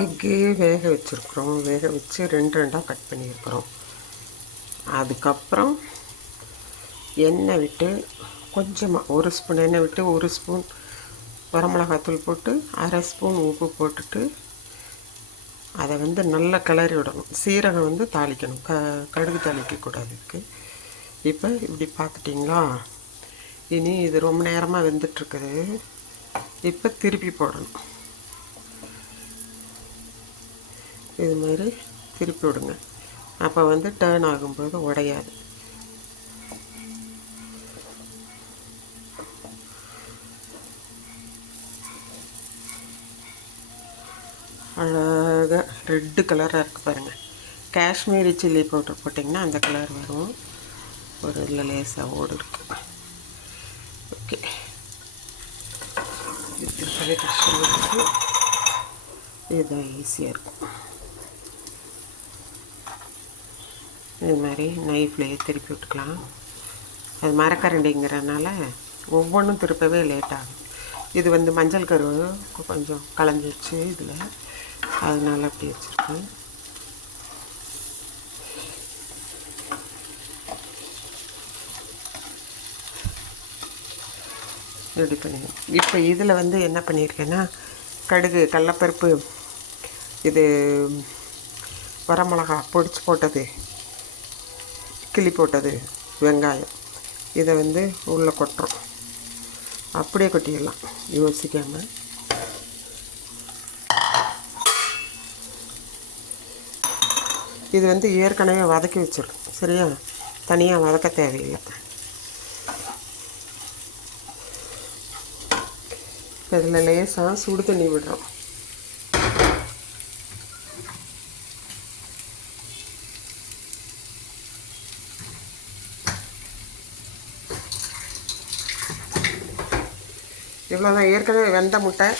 Egg வேக வச்சுருக்குறோம். வேக வச்சு 2 2ஆக கட் பண்ணியிருக்கிறோம். அதுக்கப்புறம் எண்ணெய் விட்டு கொஞ்சமாக 1 ஸ்பூன் எண்ணெய் விட்டு 1 ஸ்பூன் வரமிளகாத்தூள் போட்டு 1/2 ஸ்பூன் உப்பு போட்டுட்டு அதை வந்து நல்லா கிளறி விடணும். சீரகம் வந்து தாளிக்கணும், கடுகு தாளிக்கக்கூடாது இதுக்கு. இப்போ இப்படி பார்த்துட்டிங்களா? இனி இது ரொம்ப நேரமாக வெந்துட்டுருக்குது. இப்போ திருப்பி போடணும். இது மாதிரி திருப்பி விடுங்க. அப்போ வந்து டேர்ன் ஆகும்போது உடையாது. அழகாக ரெட்டு கலராக இருக்குது பாருங்கள். காஷ்மீரி சில்லி பவுடர் போட்டிங்கன்னா அந்த கலர் வரும். ஒரு இதில் லேசாக ஓடு இருக்குது. ஓகே, இதுதான் ஈஸியாக இருக்கும். இது மாதிரி நைஃப்லேயே திருப்பி விட்டுக்கலாம். அது மரக்கரண்டிங்கிறதுனால ஒவ்வொன்றும் திருப்பவே லேட் ஆகும். இது வந்து மஞ்சள் கருவு கொஞ்சம் கலந்துருச்சு இதில், அதனால் அப்படி வச்சுருக்கேன். ரெடி பண்ணி இப்போ இதில் வந்து என்ன பண்ணியிருக்கேன்னா, கடுகு, கடலப்பருப்பு, இது வரமிளகா பொடிச்சு போட்டது, கிள்ளி போட்டது, வெங்காயம், இதை வந்து உள்ளே கொட்டுறோம். அப்படியே கொட்டிடலாம் யோசிக்காமல். இது வந்து ஏற்கனவே வதக்கி வச்சிருக்கோம், சரியா? தனியாக வதக்க தேவையில்லை. இதில் லேசாக சுடு தண்ணி விடுறோம். இவ்வளோதான். ஏற்கனவே வெந்த முட்டை.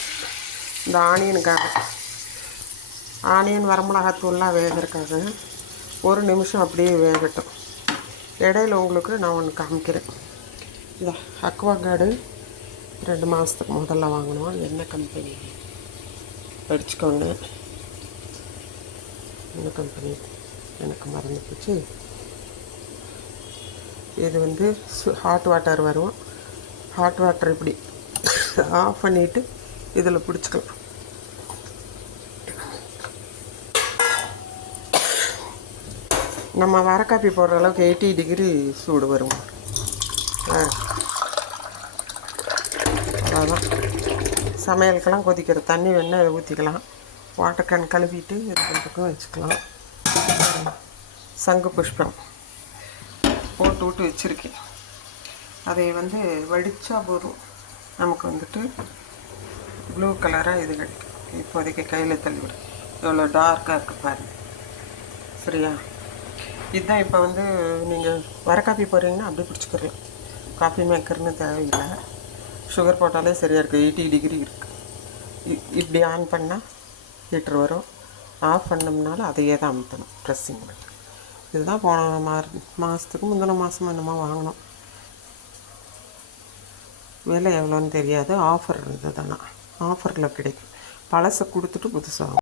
இந்த ஆனியன் வரமிளகாத்தூள்லாம் வேகிறதுக்காக 1 நிமிஷம் அப்படியே வேகட்டும். இடையில உங்களுக்கு நான் ஒன்று காமிக்கிறேன். இந்த அக்வாகார்டு 2 மாதத்துக்கு முதல்ல வாங்கினோம். என்ன கம்பெனி படிச்சுக்கோங்க. என்ன கம்பெனி எனக்கு மறந்து போச்சு. இது வந்து ஹாட் வாட்டர் வரும். ஹாட் வாட்டர் இப்படி ஆஃப் பண்ணிவிட்டு இதில் பிடிச்சிக்கலாம். நம்ம வர காப்பி போடுற அளவுக்கு 80 டிகிரி சூடு வரும். அவ்வளோதான். சமையலுக்கெல்லாம் கொதிக்கிற தண்ணி வேணால் இதை ஊற்றிக்கலாம். வாட்டர் கேன் கழுவிட்டு இதுக்கும் வச்சுக்கலாம். சங்கு புஷ்பம் போட்டு விட்டு வச்சுருக்கேன். அதை வந்து வடித்தா போதும் நமக்கு வந்துட்டு ப்ளூ கலராக இது கிடைக்கும். இப்போதைக்கு கையில் தள்ளிவிடும். எவ்வளோ டார்க்காக இருக்குது பாருங்கள், சரியா? இதுதான். இப்போ வந்து நீங்கள் வர காப்பி போடுறீங்கன்னா அப்படி பிடிச்சிக்கிறலாம். காஃபி மேக்கர்னு தேவையில்லை. சுகர் போட்டாலே சரியாக இருக்குது. 80 டிகிரி இருக்குது. இப்படி ஆன் பண்ணால் ஹீட்ரு வரும். ஆஃப் பண்ணோம்னாலும் அதையே தான் அமுத்தணும், ப்ரெஸ்ஸிங் பண்ணி. இதுதான் போன மாதத்துக்கு முந்தின மாதம் என்னமோ வாங்கினோம். விலை எவ்வளோன்னு தெரியாது. ஆஃபர் இருந்ததுன்னா ஆஃபரில் கிடைக்கும். பழசை கொடுத்துட்டு புதுசாக